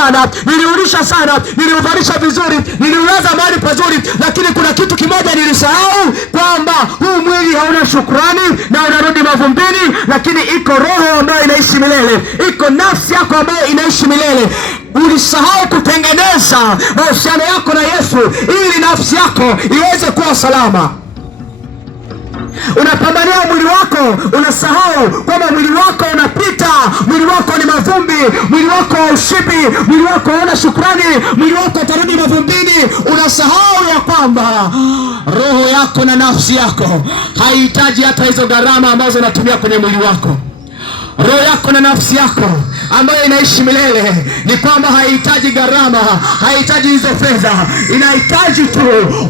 sana, niliulisha sana, niliuvalisha vizuri, niliulaza mahali pazuri, lakini kuna kitu kimoja nilisahau, kwamba huu mwili hauna shukrani na unarudi mavumbini, lakini iko roho ambayo inaishi milele, iko nafsi yako ambayo inaishi milele. Ulisahau kutengeneza mahusiano yako na Yesu ili nafsi yako iweze kuwa salama. Unapambania mwili wako, unasahau kwamba mwili wako unapita, mwili wako ni mavumbi, mwili wako ushibi, mwili wako hauna shukrani, mwili wako utarudi mavumbini. Unasahau ya kwamba roho yako na nafsi yako haihitaji hata hizo gharama ambazo unatumia kwenye mwili wako. Roho yako na nafsi yako ambayo inaishi milele, ni kwamba haihitaji gharama, haihitaji hizo fedha, inahitaji tu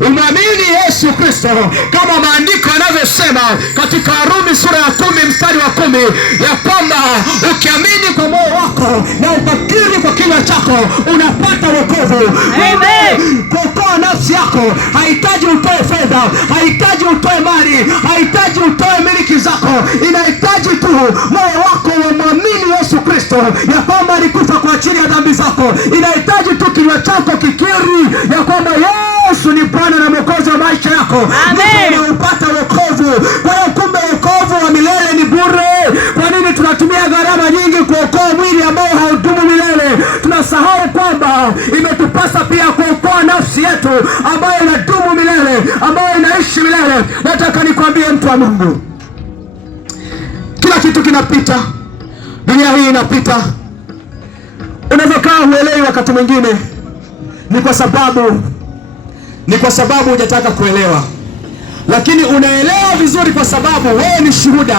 umwamini Yesu Kristo, kama maandiko yanavyosema katika Warumi sura ya 10 mstari wa 10, ya kwamba ukiamini kwa moyo wako na ukakiri kwa kinywa chako unapata wokovu. Amen. Kuokoa nafsi yako haihitaji utoe fedha, haihitaji utoe mali, haihitaji utoe miliki zako, inahitaji tu moyo wako umwamini Yesu Kristo ya kwamba alikufa kwa ajili ya dhambi zako. Inahitaji tu kinywa chako kikiri ya kwamba Yesu ni Bwana na Mwokozi wa maisha yako. Amen. Unapata wokovu. Kwa hiyo kumbe wokovu wa milele ni bure. Kwa nini tunatumia gharama nyingi kuokoa mwili ambao haudumu milele? Tunasahau kwamba imetupasa pia kuokoa nafsi yetu ambayo inadumu milele, ambayo inaishi milele. Nataka nikwambie mtu wa Mungu, kila kitu kinapita. Dunia hii inapita. Unaweza kaa huelewi wakati mwingine, ni kwa sababu hujataka kuelewa, lakini unaelewa vizuri kwa sababu wewe ni shuhuda.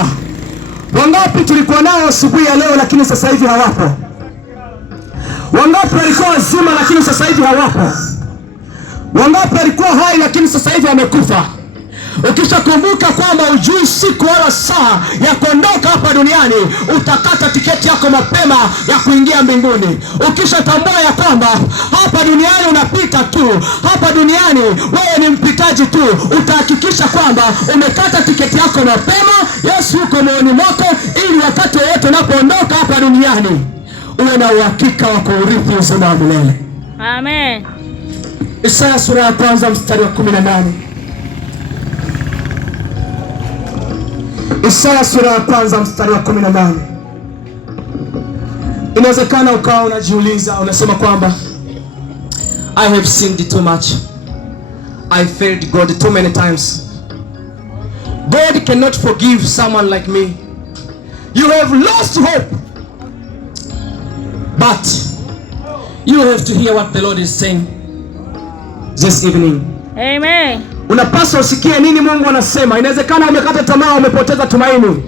Wangapi tulikuwa nao asubuhi ya leo lakini sasa hivi hawapo? Wangapi walikuwa wazima lakini sasa hivi hawapo? Wangapi walikuwa hai lakini sasa hivi wamekufa? Ukishakumbuka kwamba ujui siku wala saa ya kuondoka hapa duniani, utakata tiketi yako mapema ya kuingia mbinguni. Ukishatambua ya kwamba hapa duniani unapita tu, hapa duniani wewe ni mpitaji tu, utahakikisha kwamba umekata tiketi yako mapema. Yesu yuko moyoni mwako, ili wakati wote unapoondoka hapa duniani uwe na uhakika wa kuurithi uzima wa milele. Amen. Isaya sura ya 1 mstari wa 18. Isaya sura ya 1 mstari wa 18. Inawezekana ukawa unajiuliza, unasema kwamba I have sinned too much, I failed God too many times. God cannot forgive someone like me. You have lost hope. But you have to hear what the Lord is saying this evening. Amen. Unapaswa usikie nini Mungu anasema. Inawezekana umekata tamaa, umepoteza tumaini.